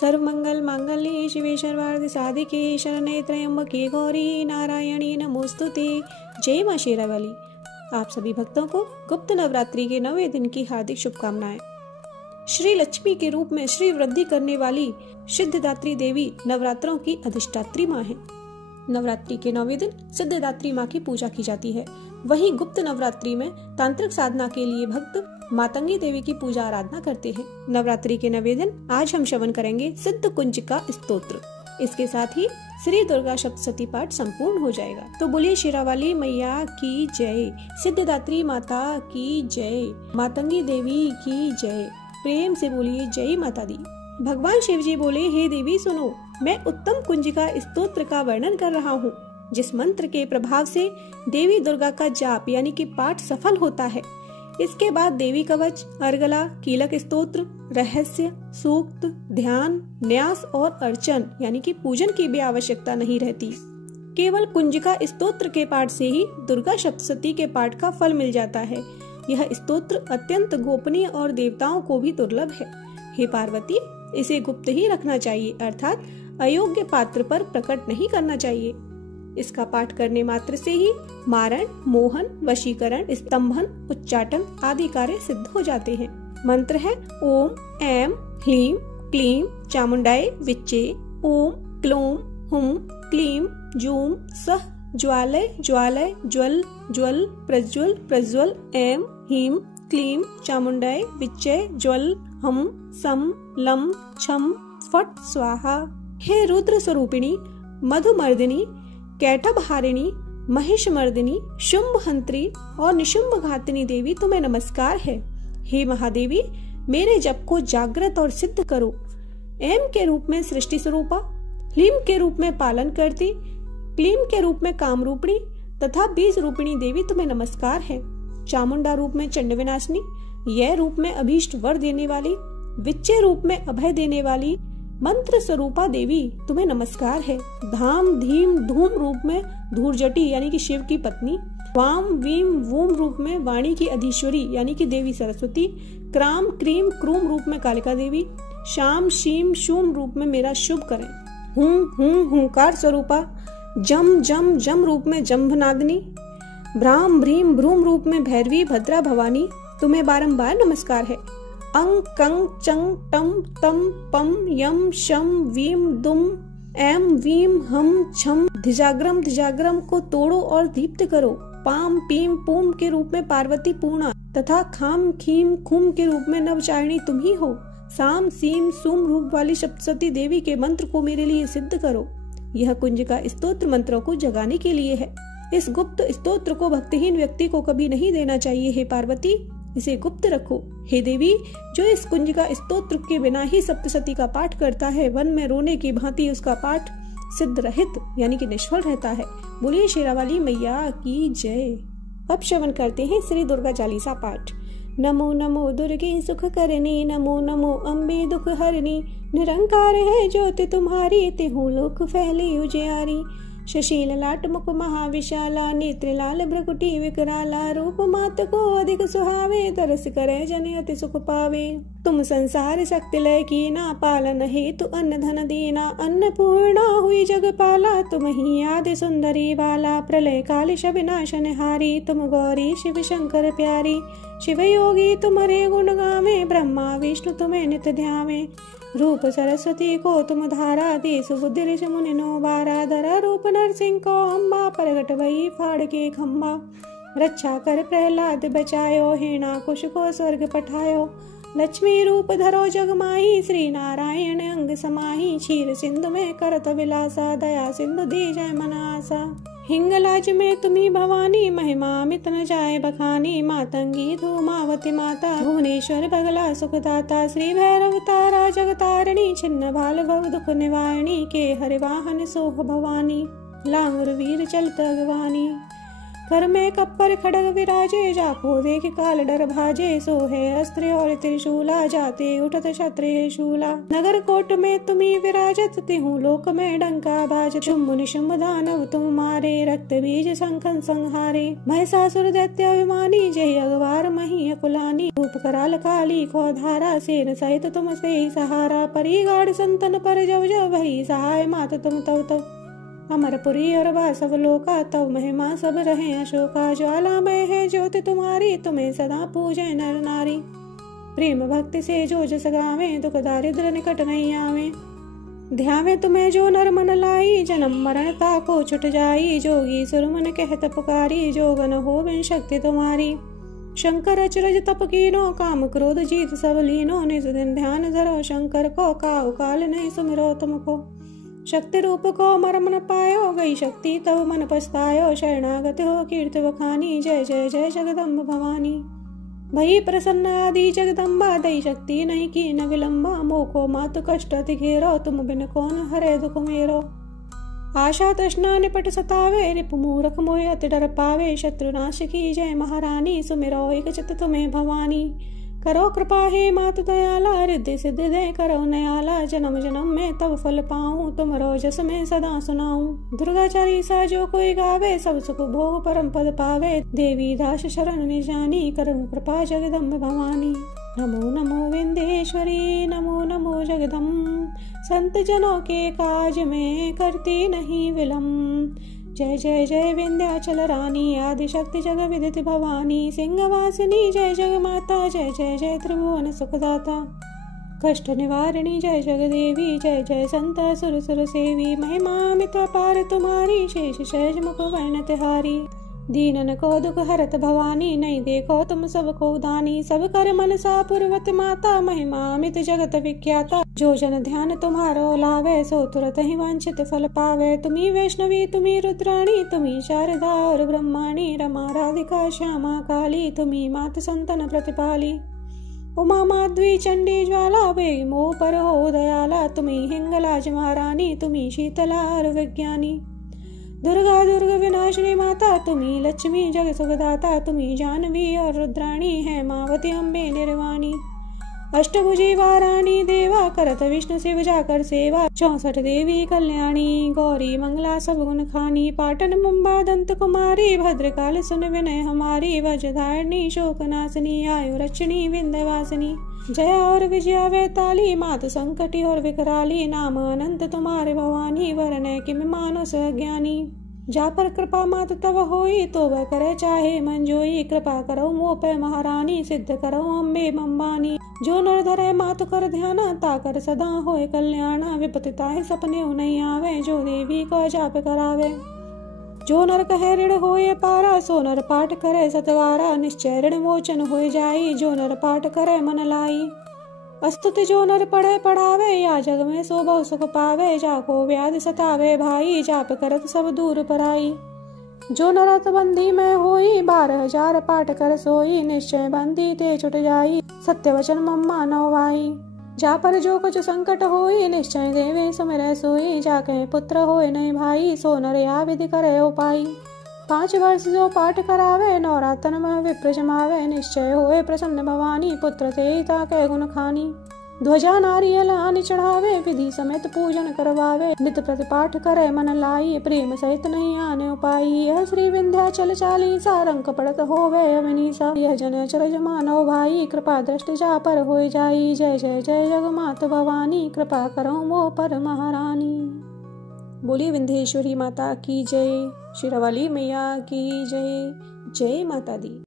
सर्वमंगल मांगल्ये शिवे सर्वार्थ साधिके शरण्ये त्र्यंबके गौरी नारायणी नमोस्तुते। जय मां शेरावाली। आप सभी भक्तों को गुप्त नवरात्रि के 9वें दिन की हार्दिक शुभकामनाएं। श्री लक्ष्मी के रूप में श्री वृद्धि करने वाली सिद्धिदात्री देवी नवरात्रों की अधिष्ठात्री मां है। नवरात्रि के 9वें दिन सिद्धिदात्री मां की पूजा की जाती है। वहीं गुप्त नवरात्रि में तांत्रिक साधना के लिए भक्त मातंगी देवी की पूजा आराधना करते हैं। नवरात्रि के 9वें दिन आज हम श्रवण करेंगे सिद्ध कुंजिका स्तोत्र। इसके साथ ही श्री दुर्गा सप्तशती पाठ संपूर्ण हो जाएगा। तो बोलिए शेरावाली मैया की जय, सिद्धिदात्री माता की जय, मातंगी देवी की जय। प्रेम से बोलिए जय माता दी। भगवान शिव जी बोले, हे देवी सुनो, मैं उत्तम कुंजिका स्तोत्र का वर्णन कर रहा हूँ, जिस मंत्र के प्रभाव से देवी दुर्गा का जाप यानी कि पाठ सफल होता है। इसके बाद देवी कवच, अर्गला, कीलक स्तोत्र, रहस्य, सूक्त, ध्यान, न्यास और अर्चन यानी कि पूजन की भी आवश्यकता नहीं रहती। केवल कुंजिका स्तोत्र के पाठ से ही दुर्गा सप्तशती के पाठ का फल मिल जाता है। यह स्तोत्र अत्यंत गोपनीय और देवताओं को भी दुर्लभ है। हे पार्वती, इसे गुप्त ही रखना चाहिए, अर्थात अयोग्य पात्र पर प्रकट नहीं करना चाहिए। इसका पाठ करने मात्र से ही मारण, मोहन, वशीकरण, स्तंभन, उच्चाटन आदि कार्य सिद्ध हो जाते हैं। मंत्र है ओम ऐं ह्लीं क्लीं चामुंडाय विच्चे, ओम क्लों हुं क्लीं जूं सः ज्वालय ज्वालय ज्वल ज्वल प्रज्वल प्रज्वल, ऐं ह्लीं क्लीं चामुंडाय विच्चे ज्वल हम सम लम छम फट स्वाहा। हे रुद्र स्वरूपिणी, मधुमर्दिनी, कैटभहारिणी, महिषमर्दिनी, शुंभहंत्री और निशुंभ घातिनी देवी, तुम्हें नमस्कार है। हे महादेवी, मेरे जप को जागृत और सिद्ध करो। ऐं के रूप में सृष्टि स्वरूपा, ह्लीं के रूप में पालन करती, क्लीं के रूप में काम रूपिणी तथा बीज रूपिणी देवी, तुम्हें नमस्कार है। चामुंडा रूप में चंड विनाशिनी, यह रूप में अभीष्ट वर देने वाली, विच्चे रूप में अभय देने वाली मंत्र स्वरूपा देवी, तुम्हें नमस्कार है। धाम धीम धूम रूप में धूर्जटी यानी कि शिव की पत्नी, वाम वीम वूम रूप में वाणी की अधीश्वरी यानी कि देवी सरस्वती, क्राम क्रीम क्रूम रूप में कालिका देवी, शाम शीम शूम रूप में मेरा शुभ करें। हूं हुंकार स्वरूपा, जम जम जम रूप में जम्भनादिनी, भ्राम भ्रीम भ्रूम रूप में भैरवी भद्रा भवानी, तुम्हें बारंबार नमस्कार है। अंग कंग चंग टम तम पम यम शम वीम दुम एम वीम हम छम, धिजाग्रम को तोड़ो और दीप्त करो। पाम पीम पूम के रूप में पार्वती पूर्णा तथा खाम खीम खूम के रूप में नवचारिणी तुम ही हो। साम सीम सूम रूप वाली सप्तशती देवी के मंत्र को मेरे लिए सिद्ध करो। यह कुंजिका स्तोत्र मंत्रों को जगाने के लिए है। इस गुप्त स्तोत्र को भक्तिहीन व्यक्ति को कभी नहीं देना चाहिए। हे पार्वती, इसे गुप्त रखो। हे देवी, जो इस कुंजिका स्तोत्र के बिना ही सप्तशती का पाठ करता है, वन में रोने की भांति उसका पाठ सिद्ध रहित यानी कि निष्फल रहता है। बोलिए शेरावाली मैया की जय। अब श्रवण करते हैं श्री दुर्गा चालीसा पाठ। नमो नमो दुर्गे सुख करनी, नमो नमो अम्बे दुख हरनी, निरंकार है ज्योति तुम्हारी, तिहु लोक फैली उजियारी। शशि ललाट मुख महाविशाला, नेत्र लाल भ्रकुटी विकराला, रूप मात को अधिक सुहावे, तरस करे जन अति सुख पावे। तुम संसार शक्ति लय की ना, पालन हेतु अन्न धन देना, अन्नपूर्णा हुई जगपाला, तुम ही आदि सुंदरी बाला। प्रलय काल विनाशन हारी, तुम गौरी शिव शंकर प्यारी। शिव योगी तुम्हारे गुण गावे, ब्रह्मा विष्णु तुम्हें नित ध्यावे। रूप सरस्वती को तुम धारा, दे सुबुद्धि ऋषि मुनि नो बारा। धरा रूप नरसिंह को अम्बा, प्रगट भई फाड़ के खम्बा। रक्षा कर प्रहलाद बचायो, हेना कुश को स्वर्ग पठायो। लक्ष्मी रूप धरो जग माही, श्री नारायण अंग समाही। क्षीर सिंधु में करत विलासा, दया सिंधु दे जय मनासा। हिंगलाज में तुम्ही भवानी, महिमा मित न जाए बखानी। मातंगी धूमावती माता, भुवनेश्वर बगला सुखदाता। श्री भैरव तारा जगतारिणी, छिन्न भाल भव दुख निवारिणी। के हरि वाहन सोह भवानी, लांगुर वीर चलत अगवानी। कर में कप्पर खड़ग विराजे, जाको देख काल डर भाजे। सो है अस्त्र और त्रिशूला, जाते उठत क्षत्र है शूला। नगर कोट में तुम्ही विराजत, तिहु लोक में डंका बाज। शुंभ निशुंभ दानव तुम मारे, रक्त बीज शंखन संहारे। महिषासुर दैत्य अभिमानी, जय अगवार मही अकुलानी। रूप कराल काली को धारा, सेन सहित तुम से ही सहारा। परी गाढ़ संतन पर जब जब, भई सहाय मात तुम तब तब। अमरपुरी और वासव लोका, तव महिमा सब रहे अशोका। ज्वालामय है ज्योति तुम्हारी, तुम्हें सदा पूजे नर नारी। प्रेम भक्ति से जो जस गावे, दुख दारिद्र निकट नहीं आवे। ध्यावे तुम्हें जो नर मन लाई, जन्म मरण ताको छुट जाई। जोगी सुरमन कहत पुकारी, जोगन होवें शक्ति तुम्हारी। शंकर अचरज तप कीनो, काम क्रोध जीत सब लीनो। निज दिन ध्यान धरो शंकर को, काहु काल नहीं सुमिरो तुमको। शक्ति रूप को मर्म न पायो, गई शक्ति तब मन पछतायो। शरणागत हो कीर्ति बखानी, जय जय जय जगदम्ब भवानी। भई प्रसन्न आदि जगदम्बा, दई शक्ति नहीं की न विलंबा। मोको मातु कष्ट अति घेरो, तुम बिन कौन हरे दुख मेरो। आशा तृष्णा निपट सतावे, रिपु मूरख मोह अति डर पावे। शत्रुनाश की जय महारानी, सुमिरो एक चित तुम्हें भवानी। करो कृपा हे मातु दयाला, रिद्धि सिद्धि दे करो नयाला। जन्म जन्म में तब फल पाऊं, तुम रोजस में सदा सुनाऊं। दुर्गा चालीसा जो कोई गावे, सब सुख भोग परम पद पावे। देवी दास शरण निजानी, करुण कृपा जगदम्ब भवानी। नमो नमो विंध्येश्वरी, नमो नमो जगदम्ब। संत जनों के काज में करती नहीं विलम्ब। जय जय जय विंध्याचल रानी, आदिशक्ति जग विदित भवानी। सिंहवासिनी जय जग माता, जय जय जय त्रिभुवन सुखदाता। कष्ट निवारिणी जय जगदेवी, जय जय संत सुर सुर सेवी। महिमा अमित अपार तुम्हारी, शेष सहज मुख वर्ण तिहारी। दीनन को दुख हरत भवानी, नहीं देखो तुम सबको दानी। सब कर मनसा पूर्वत माता, महिमा अमित जगत विख्याता। जो जन ध्यान तुम्हारो लावे, सो तुरत ही वांछित फल पावे। तुम्ही वैष्णवी तुम्ही रुद्राणी, तुम्ही शारदा और ब्रह्माणी। रमा राधिका श्यामा काली, तुम्ही मात संतन प्रतिपाली। उमा माध्वी चंडी ज्वाला, वे मोह पर हो दयाला। तुम्ही हिंगलाज महारानी, तुम्ही शीतला और विज्ञानी। दुर्गा दुर्ग विनाशिनी माता, तुम्ही लक्ष्मी जग सुखदाता। तुम्ही जानवी और रुद्राणी, है मावती अम्बे निर्वाणी। अष्टभुजी वाराणी देवा, करत विष्णु शिव जाकर सेवा। 64 देवी कल्याणी, गौरी मंगला सब गुण खानी। पाटन मुंबा दंत कुमारी, भद्रकाल सुन विनय हमारी। वज्रधारिणी शोक नाशनी, आयु रक्षणी विंध्यवासिनी। जया और विजया वैताली, मातु संकटी और विकराली। नाम अनंत तुम्हारे भवानी, वरन किम मानुष अज्ञानी। जा पर कृपा मातु तब होई, तो वह करे चाहे मन जोई। कृपा करो मोह पे महारानी, सिद्ध करो अम्बे बम्बानी। जो नर धरे मातु कर ध्याना, ताकर सदा होए कल्याणा। विपत्ति ताहि सपने नहीं आवे, जो देवी को जाप करावे। जो नर कहे ऋण होए पारा, सो नर पाठ करे सतवारा। निश्चय ऋण मोचन हो जाई, जो नर पाठ करे मन लाई। अस्तुति जो नर पढ़े पढ़ावे, या जग में सो बहु सुख पावे। जाको व्याध सतावे भाई, जाप करत सब दूर पराई। जो नरत बंदी में होई, 12,000 पाठ कर सोई। निश्चय बंदी ते छुट जाई, सत्य वचन मम्मा नौ भाई। जा पर जो कुछ संकट होई, निश्चय देवे सुमिरै सोई। जा कहे पुत्र होए नहीं भाई, सो नर या विधि करे उपाई। 5 वर्ष जो पाठ करावे, नवरातन में विप्र जमावे। निश्चय होए प्रसन्न भवानी, पुत्र से ताके गुण खानी। ध्वजा नारियल आन चढ़ावे, विधि समेत पूजन करवावे। नित प्रतिपाठ करे मन लाई, प्रेम सहित नहीं आने उपाई। यह श्री विंध्याचल चालीसा, रंक पड़त होवे अवनीसा। यह जन अचरज मानो भाई, कृपा दृष्टि जा पर हो जाई। जय जय जय जगमात भवानी, कृपा करो मोह पर महारानी। बोलिए विंध्येश्वरी माता की जय, शेरावाली मैया की जय। जय माता दी।